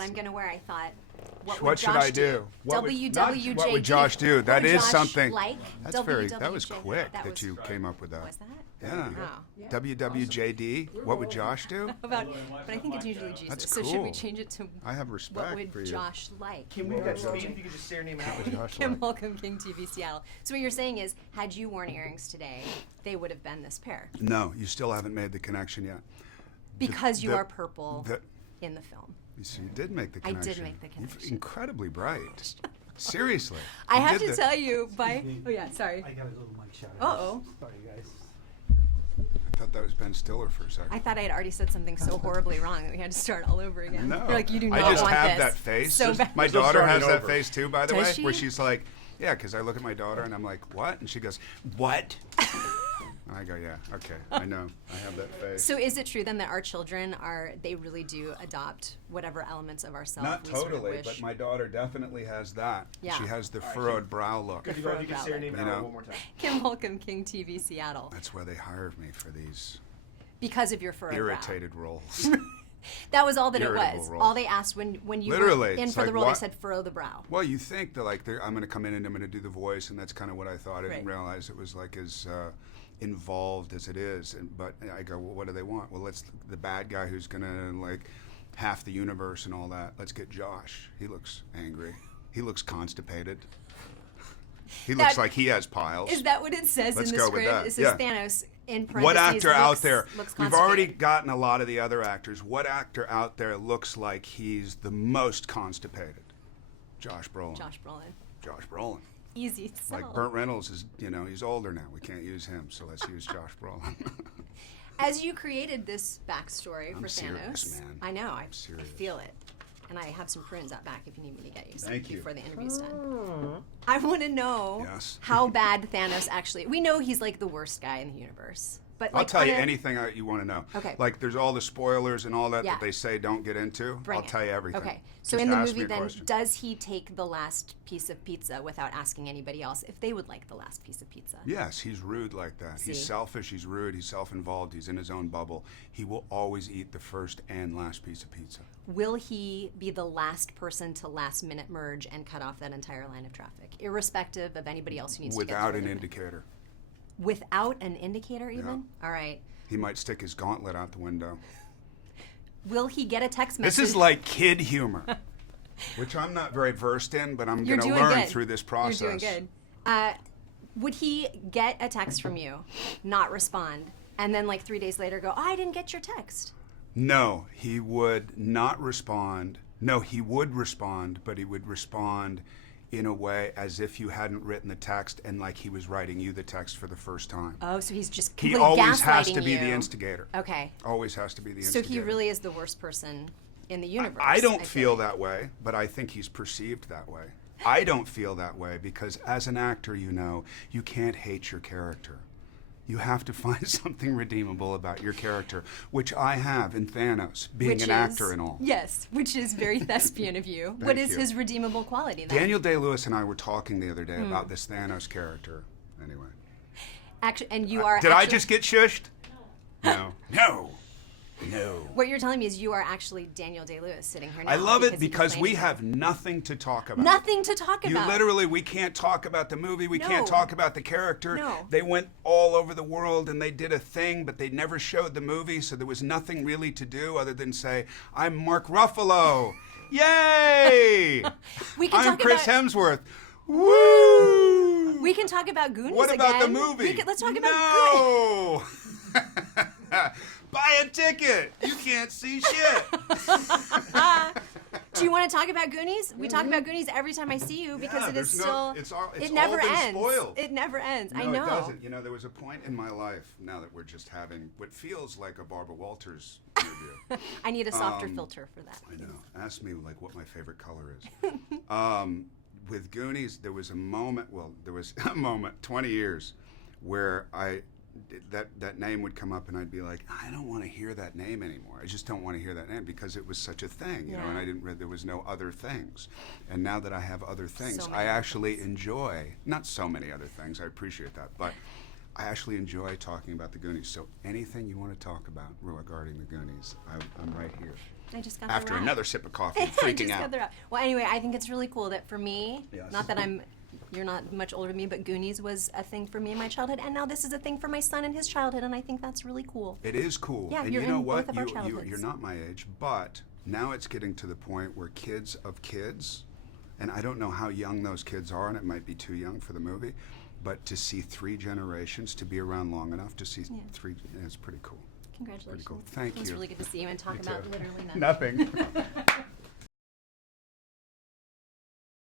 what I'm going to wear. I thought, what should I do? What would Josh do? That is something. That's that was quick that you came up with that. Was that? Yeah. Oh. WWJD. What would Josh do? But I think it's usually Jesus. That's So should we cool. change it to I have respect what would for you. Josh like? Kim, we've got Spain. If you could just say your name out. Josh Kim like? Welcome King TV Seattle. So what you're saying is, had you worn earrings today, they would have been this pair. No, you still haven't made the connection yet. Because you are purple in the film. So you did make the connection. I did make the connection. You're incredibly bright. Seriously. I have to tell you, oh yeah, sorry. I got a little mic shout. Uh-oh. Sorry, guys. I thought that was Ben Stiller for a second. I thought I had already said something so horribly wrong that we had to start all over again. No. You're like, you do not I just want have this. that face. So bad. My Still daughter has starting that over. face too, by the Does way, she? where she's like, yeah, because I look at my daughter and I'm like, what? And she goes, what? And I go, yeah, okay, I know, I have that face. So is it true then that our children they really do adopt whatever elements of ourselves Not we sort of totally, wish? but my daughter definitely has that. Yeah. She has the furrowed brow look. Good to go. If you could say your name You out know. one more time. Kim Welcome King TV Seattle. That's why they hired me for these Because of your furrowed brow. irritated roles. That was all that it Irritable was. roles. All they asked when you Literally, were in it's for the like, role, what? they said furrow the brow. Well, you think that I'm going to come in and I'm going to do the voice, and that's kind of what I thought. I didn't Right. realize it was like as involved as it is. But I go, well, what do they want? Well, let's the bad guy who's going to like half the universe and all that. Let's get Josh. He looks angry. He looks constipated. He looks like he has piles. Is that what it says Let's in the go with script? that. It says Yeah. Thanos in parentheses. What actor out there? Looks We've already constipated. gotten a lot of the other actors. What actor out there looks like he's the most constipated? Josh Brolin. Josh Brolin. Josh Brolin. Easy sell. Like Burt Reynolds is, he's older now. We can't use him, so let's use Josh Brolin. As you created this backstory I'm for serious, Thanos, man. I know, I serious. feel it. And I have some prunes out back if you need me to get you some Thank you. before the interview's done. I want to know Yes. how bad Thanos actually. We know he's like the worst guy in the universe, but I'll like, tell you on a- anything you want to know. Okay. Like there's all the spoilers and all that Yeah. that they say don't get into. Bring I'll it. tell you everything. Okay. So Just in the ask movie, me a then, question. does he take the last piece of pizza without asking anybody else if they would like the last piece of pizza? Yes, he's rude like that. He's See? selfish, he's rude, he's self-involved, he's in his own bubble. He will always eat the first and last piece of pizza. Will he be the last person to last minute merge and cut off that entire line of traffic, irrespective of anybody else who needs to get Without through an it? indicator. Without an indicator, even? All right. He might stick his gauntlet out the window. Will he get a text message? This is like kid humor, which I'm not very versed in, but I'm You're going to doing learn good. through this process. You're doing good. Would he get a text from you, not respond, and then like 3 days later go, oh, I didn't get your text? No, he would not respond. No, he would respond, but he would respond in a way as if you hadn't written the text and like he was writing you the text for the first time. Oh, so he's just He completely always has gaslighting to be you. the instigator. Okay. Always has to be the So instigator. he really is the worst person in the universe. I don't feel like. that way, but I think he's perceived that way. I don't feel that way because as an actor, you can't hate your character. You have to find something redeemable about your character, which I have in Thanos, being Which an is- actor and all. Yes, which is very thespian of you. What is you. his redeemable quality then? Daniel Day-Lewis and I were talking the other day about this Thanos character. Anyway. Actually, and you are. Did I actually- just get shushed? No. No. No. What you're telling me is you are actually Daniel Day-Lewis sitting here now. I love it he because we complained have nothing to talk about. nothing to talk You about. literally, we can't talk about the movie. We can't No. talk about the character. No. They went all over the world and they did a thing, but they never showed the movie, so there was nothing really to do other than say, I'm Mark Ruffalo. Yay! We can I'm talk Chris about. Hemsworth. Woo! We can talk about Goonies What about again. the movie? Let's talk about Goonies. No! Buy a ticket. You can't see shit. Do you want to talk about Goonies? We talk about Goonies every time I see you because it is there's still. it's it never all been ends. spoiled. It never ends. No, I know. it doesn't. There was a point in my life, now that we're just having what feels like a Barbara Walters interview. I need a softer filter for that. I know. Ask me like what my favorite color is. With Goonies, there was a moment, 20 years, where that name would come up and I'd be like, I don't want to hear that name anymore. I just don't want to hear that name because it was such a thing, you know, and I didn't there was no other things. And now that I have other things, So I many actually enjoy, not so many other things, I appreciate that, but I actually enjoy talking about the Goonies. So anything you want to talk about regarding the Goonies, I'm right here. I just got after the rat. another sip of coffee, I freaking just out. got the rat. Well, anyway, I think it's really cool that for me, Yes. not that you're not much older than me, but Goonies was a thing for me in my childhood, and now this is a thing for my son in his childhood, and I think that's really cool. It is cool. Yeah, and you're you know in what? both of our childhoods. You're not my age, but now it's getting to the point where kids of kids, and I don't know how young those kids are, and it might be too young for the movie, but to see 3 generations, to be around long enough to see 3, it's pretty cool. Congratulations. Pretty cool. Thank It was you. really good to see you and talk You about too. literally nothing. Nothing.